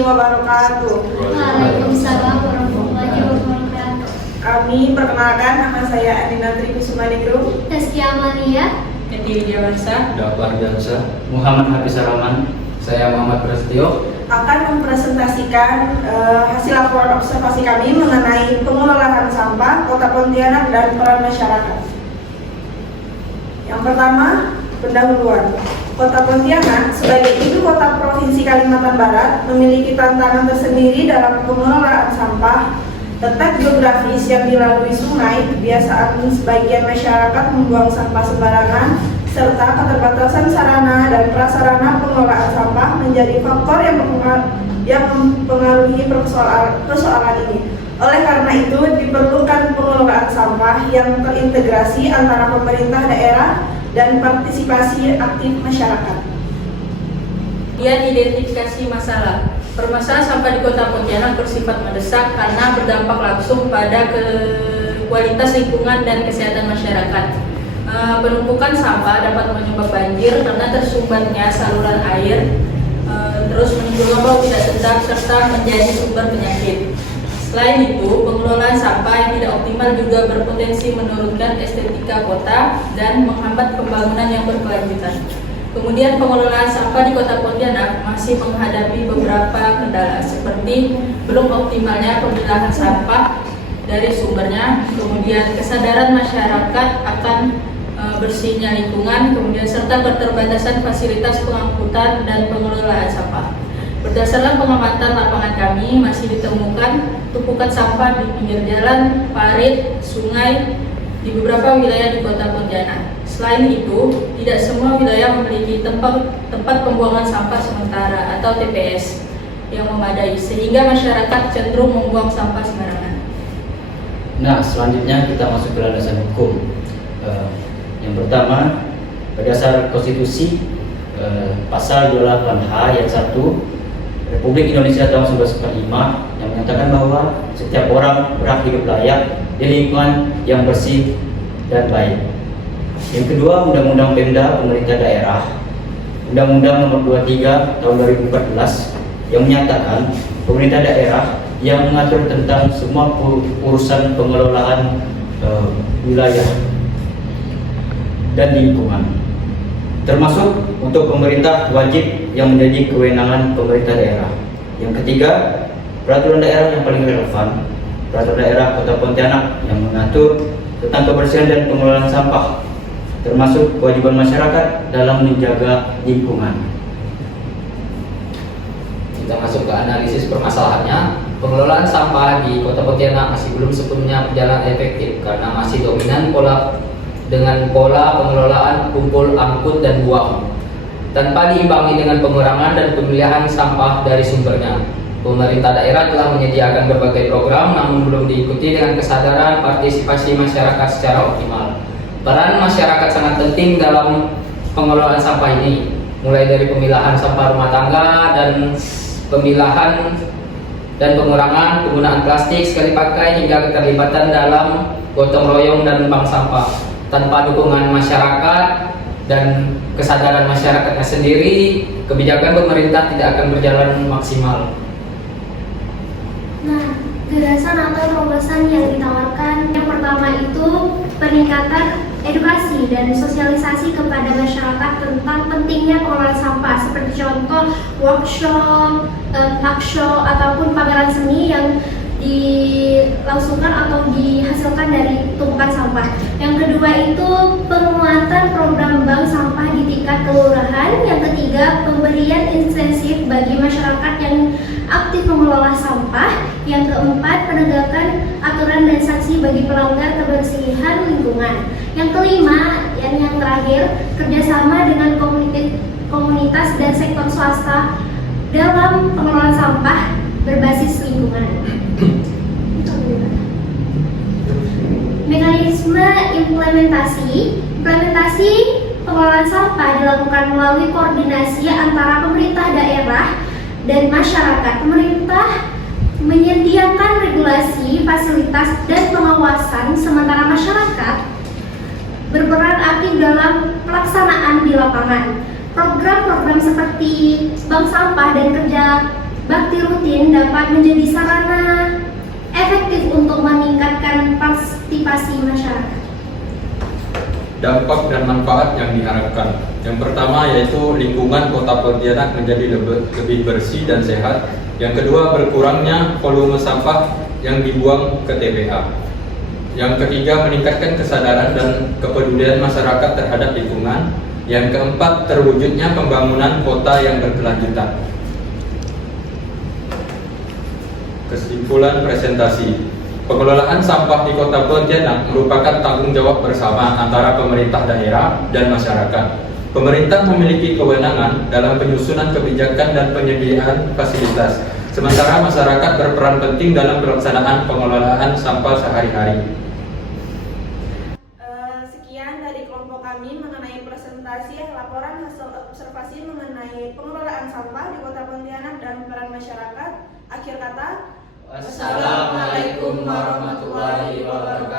warahmatullahi wabarakatuh. Waalaikumsalam warahmatullahi wabarakatuh. Kami perkenalkan, nama saya Adina Trikusumaningrum, Tazkia Amalia, Eti Widiawansa, Dafar Dansa, Muhammad Hafiz Rahman, saya Muhammad Prasetyo, akan mempresentasikan hasil laporan observasi kami mengenai pengelolaan sampah Kota Pontianak dan peran masyarakat. Yang pertama, pendahuluan. Kota Pontianak sebagai ibu kota Provinsi Kalimantan Barat memiliki tantangan tersendiri dalam pengelolaan sampah. Letak geografis yang dilalui sungai, kebiasaan sebagian masyarakat membuang sampah sembarangan, serta keterbatasan sarana dan prasarana pengelolaan sampah menjadi faktor yang mempengaruhi persoalan ini. Oleh karena itu, diperlukan pengelolaan sampah yang terintegrasi antara pemerintah daerah dan partisipasi aktif masyarakat. identifikasi masalah. Permasalahan sampah di Kota Pontianak bersifat mendesak karena berdampak langsung pada kualitas lingkungan dan kesehatan masyarakat. Penumpukan sampah dapat menyebabkan banjir karena tersumbatnya saluran air, terus menimbulkan bau tidak sedap serta menjadi sumber penyakit. Selain itu, pengelolaan sampah yang tidak optimal juga berpotensi menurunkan estetika kota dan menghambat pembangunan yang berkelanjutan. Kemudian pengelolaan sampah di Kota Pontianak masih menghadapi beberapa kendala seperti belum optimalnya pemilahan sampah dari sumbernya, kemudian kesadaran masyarakat akan bersihnya lingkungan, kemudian serta keterbatasan fasilitas pengangkutan dan pengelolaan sampah. Berdasarkan pengamatan lapangan kami, masih ditemukan tumpukan sampah di pinggir jalan, parit, sungai di beberapa wilayah di Kota Pontianak. Selain itu, tidak semua wilayah memiliki tempat pembuangan sampah sementara atau TPS yang memadai, sehingga masyarakat cenderung membuang sampah sembarangan. Nah, selanjutnya kita masuk ke landasan hukum. Yang pertama, berdasar konstitusi pasal 28H ayat 1 Republik Indonesia tahun 1945 yang menyatakan bahwa setiap orang berhak hidup layak di lingkungan yang bersih dan baik. Yang kedua, Undang-Undang Pemda Pemerintah Daerah, Undang-Undang Nomor 23 Tahun 2014 yang menyatakan pemerintah daerah yang mengatur tentang semua urusan pengelolaan wilayah dan lingkungan, termasuk untuk pemerintah wajib yang menjadi kewenangan pemerintah daerah. Yang ketiga, peraturan daerah yang paling relevan, peraturan daerah Kota Pontianak yang mengatur tentang kebersihan dan pengelolaan sampah, termasuk kewajiban masyarakat dalam menjaga lingkungan. Kita masuk ke analisis permasalahannya. Pengelolaan sampah di Kota Pontianak masih belum sepenuhnya berjalan efektif karena masih dominan dengan pola pengelolaan kumpul, angkut, dan buang tanpa diimbangi dengan pengurangan dan pemilihan sampah dari sumbernya. Pemerintah daerah telah menyediakan berbagai program namun belum diikuti dengan kesadaran partisipasi masyarakat secara optimal. Peran masyarakat sangat penting dalam pengelolaan sampah ini, mulai dari pemilahan sampah rumah tangga dan pemilahan dan pengurangan penggunaan plastik sekali pakai hingga keterlibatan dalam gotong royong dan bank sampah. Tanpa dukungan masyarakat dan kesadaran masyarakatnya sendiri, kebijakan pemerintah tidak akan berjalan maksimal. Nah, gagasan atau terobosan yang ditawarkan yang pertama itu peningkatan edukasi dan sosialisasi kepada masyarakat tentang pentingnya pengelolaan sampah, seperti contoh workshop, talk show ataupun pameran seni yang dilangsungkan atau dihasilkan dari tumpukan sampah. Yang kedua itu penguatan program bank sampah di tingkat kelurahan. Yang ketiga, pemberian insentif bagi masyarakat yang aktif mengelola sampah. Yang keempat, penegakan aturan dan sanksi bagi pelanggar kebersihan lingkungan. Yang kelima, yang terakhir, kerjasama dengan komunitas dan sektor swasta dalam pengelolaan sampah berbasis lingkungan. Mekanisme implementasi pengelolaan sampah dilakukan melalui koordinasi antara pemerintah daerah dan masyarakat. Pemerintah menyediakan regulasi, fasilitas, dan pengawasan, sementara masyarakat berperan aktif dalam pelaksanaan di lapangan. Program-program seperti bank sampah dan kerja bakti rutin dapat menjadi sarana efektif untuk meningkatkan partisipasi masyarakat. Dampak dan manfaat yang diharapkan. Yang pertama yaitu lingkungan Kota Pontianak menjadi lebih bersih dan sehat. Yang kedua, berkurangnya volume sampah yang dibuang ke TPA. Yang ketiga, meningkatkan kesadaran dan kepedulian masyarakat terhadap lingkungan. Yang keempat, terwujudnya pembangunan kota yang berkelanjutan. Kesimpulan presentasi. Pengelolaan sampah di Kota Pontianak merupakan tanggung jawab bersama antara pemerintah daerah dan masyarakat. Pemerintah memiliki kewenangan dalam penyusunan kebijakan dan penyediaan fasilitas, sementara masyarakat berperan penting dalam pelaksanaan pengelolaan sampah sehari-hari. Sekian dari kelompok kami mengenai presentasi laporan hasil observasi mengenai pengelolaan sampah di Kota Pontianak dan peran masyarakat. Akhir kata, Wassalamualaikum warahmatullahi wabarakatuh.